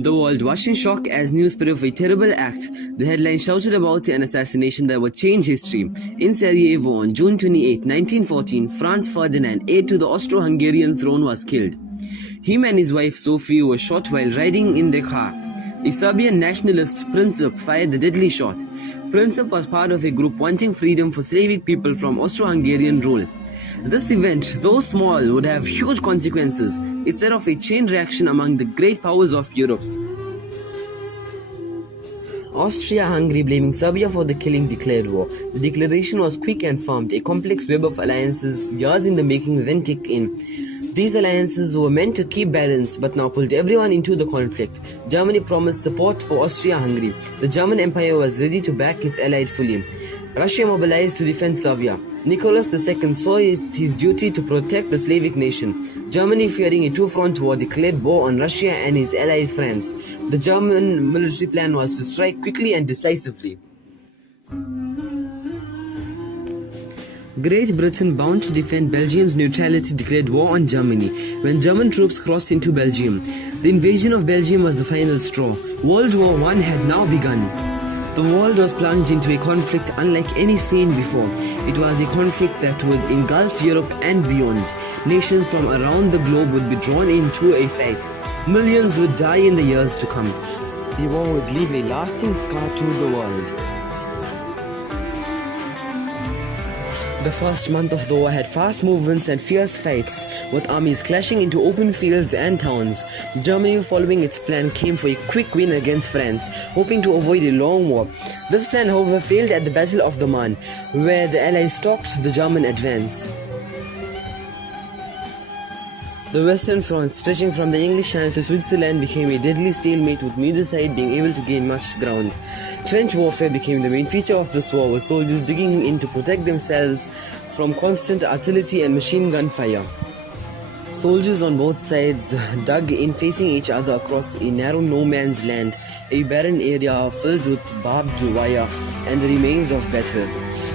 The world watched in shock as news spread of a terrible act. The headline shouted about an assassination that would change history. In Sarajevo on June 28, 1914, Franz Ferdinand, heir to the Austro-Hungarian throne, was killed. Him and his wife Sophie were shot while riding in their car. The Serbian nationalist Princip fired the deadly shot. Princip was part of a group wanting freedom for Slavic people from Austro-Hungarian rule. This event, though small, would have huge consequences. It set off a chain reaction among the great powers of Europe. Austria-Hungary, blaming Serbia for the killing, declared war. The declaration was quick and firm. A complex web of alliances, years in the making, then kicked in. These alliances were meant to keep balance, but now pulled everyone into the conflict. Germany promised support for Austria-Hungary. The German Empire was ready to back its allied fully. Russia mobilized to defend Serbia. Nicholas II saw it his duty to protect the Slavic nation. Germany, fearing a two-front war, declared war on Russia and his allied France. The German military plan was to strike quickly and decisively. Great Britain, bound to defend Belgium's neutrality, declared war on Germany when German troops crossed into Belgium. The invasion of Belgium was the final straw. World War I had now begun. The world was plunged into a conflict unlike any seen before. It was a conflict that would engulf Europe and beyond. Nations from around the globe would be drawn into a fight. Millions would die in the years to come. The war would leave a lasting scar to the world. The first month of the war had fast movements and fierce fights, with armies clashing into open fields and towns. Germany, following its plan, came for a quick win against France, hoping to avoid a long war. This plan, however, failed at the Battle of the Marne, where the Allies stopped the German advance. The Western Front, stretching from the English Channel to Switzerland, became a deadly stalemate, with neither side being able to gain much ground. Trench warfare became the main feature of this war, with soldiers digging in to protect themselves from constant artillery and machine gun fire. Soldiers on both sides dug in, facing each other across a narrow no-man's land, a barren area filled with barbed wire and the remains of battle.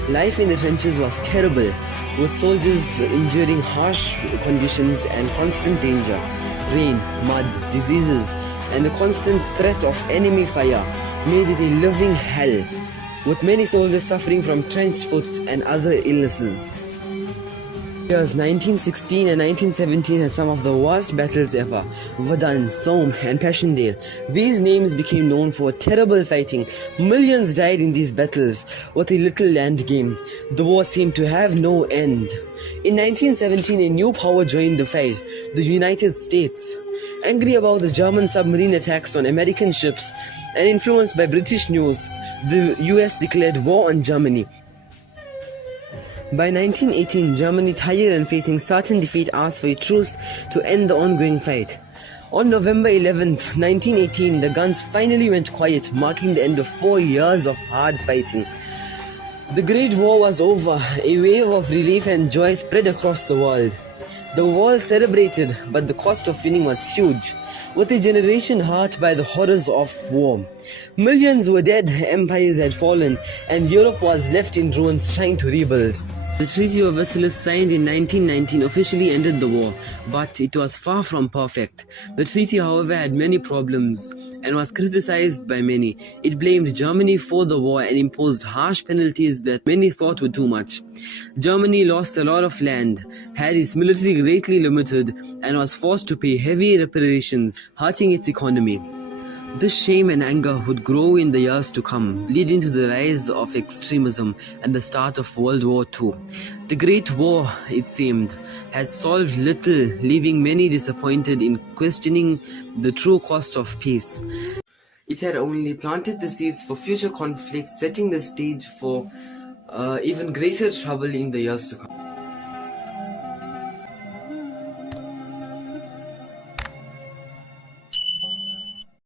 Life in the trenches was terrible, with soldiers enduring harsh conditions and constant danger. Rain, mud, diseases, and the constant threat of enemy fire made it a living hell, with many soldiers suffering from trench foot and other illnesses. Years 1916 and 1917 had some of the worst battles ever. Verdun, Somme and Passchendaele. These names became known for terrible fighting. Millions died in these battles, with a little land gain. The war seemed to have no end. In 1917, a new power joined the fight, the United States. Angry about the German submarine attacks on American ships and influenced by British news, the US declared war on Germany. By 1918, Germany, tired and facing certain defeat, asked for a truce to end the ongoing fight. On November 11, 1918, the guns finally went quiet, marking the end of 4 years of hard fighting. The Great War was over. A wave of relief and joy spread across the world. The world celebrated, but the cost of winning was huge, with a generation hurt by the horrors of war. Millions were dead, empires had fallen, and Europe was left in ruins trying to rebuild. The Treaty of Versailles, signed in 1919, officially ended the war, but it was far from perfect. The treaty, however, had many problems and was criticized by many. It blamed Germany for the war and imposed harsh penalties that many thought were too much. Germany lost a lot of land, had its military greatly limited, and was forced to pay heavy reparations, hurting its economy. This shame and anger would grow in the years to come, leading to the rise of extremism and the start of World War II. The Great War, it seemed, had solved little, leaving many disappointed in questioning the true cost of peace. It had only planted the seeds for future conflicts, setting the stage for even greater trouble in the years to come.